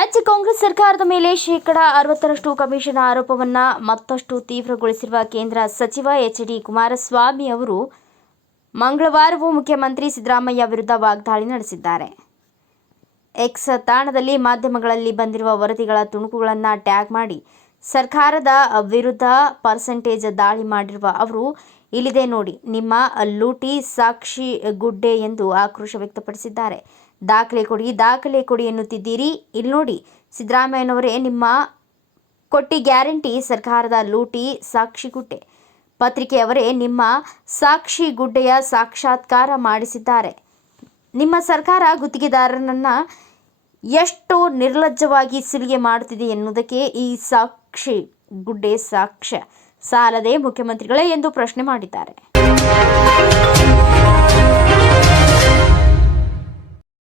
ರಾಜ್ಯ ಕಾಂಗ್ರೆಸ್ ಸರ್ಕಾರದ ಮೇಲೆ ಶೇಕಡಾ 60ರಷ್ಟು ಕಮಿಷನ್ ಆರೋಪವನ್ನು ಮತ್ತಷ್ಟು ತೀವ್ರಗೊಳಿಸಿರುವ ಕೇಂದ್ರ ಸಚಿವ ಎಚ್.ಡಿ. ಕುಮಾರಸ್ವಾಮಿ ಅವರು ಮಂಗಳವಾರವೂ ಮುಖ್ಯಮಂತ್ರಿ ಸಿದ್ದರಾಮಯ್ಯ ವಿರುದ್ಧ ವಾಗ್ದಾಳಿ ನಡೆಸಿದ್ದಾರೆ. ಎಕ್ಸ್ ತಾಣದಲ್ಲಿ ಮಾಧ್ಯಮಗಳಲ್ಲಿ ಬಂದಿರುವ ವರದಿಗಳ ತುಣುಕುಗಳನ್ನು ಟ್ಯಾಗ್ ಮಾಡಿ ಸರ್ಕಾರದ ವಿರುದ್ಧ ಪರ್ಸೆಂಟೇಜ್ ದಾಳಿ ಮಾಡಿರುವ ಅವರು, ಇಲ್ಲಿದೆ ನೋಡಿ ನಿಮ್ಮ ಲೂಟಿ ಸಾಕ್ಷಿ ಗುಡ್ಡೆ ಎಂದು ಆಕ್ರೋಶ ವ್ಯಕ್ತಪಡಿಸಿದ್ದಾರೆ. ದಾಖಲೆ ಕೊಡಿ ಎನ್ನುತ್ತಿದ್ದೀರಿ. ಇಲ್ಲಿ ನೋಡಿ ಸಿದ್ದರಾಮಯ್ಯನವರೇ, ನಿಮ್ಮ ಕೊಟ್ಟಿ ಗ್ಯಾರಂಟಿ ಸರ್ಕಾರದ ಲೂಟಿ ಸಾಕ್ಷಿಗುಡ್ಡೆ. ಪತ್ರಿಕೆಯವರೇ ನಿಮ್ಮ ಸಾಕ್ಷಿ ಗುಡ್ಡೆಯ ಸಾಕ್ಷಾತ್ಕಾರ ಮಾಡಿಸಿದ್ದಾರೆ. ನಿಮ್ಮ ಸರ್ಕಾರ ಗುತ್ತಿಗೆದಾರರನ್ನ ಎಷ್ಟು ನಿರ್ಲಜ್ಜವಾಗಿ ಸುಲಿಗೆ ಮಾಡುತ್ತಿದೆ ಎನ್ನುವುದಕ್ಕೆ ಈ ಸಾಕ್ಷಿ ಗುಡ್ಡೆ ಸಾಕ್ಷ್ಯ ಸಾಲದೆ ಮುಖ್ಯಮಂತ್ರಿಗಳೇ ಎಂದು ಪ್ರಶ್ನೆ ಮಾಡಿದ್ದಾರೆ.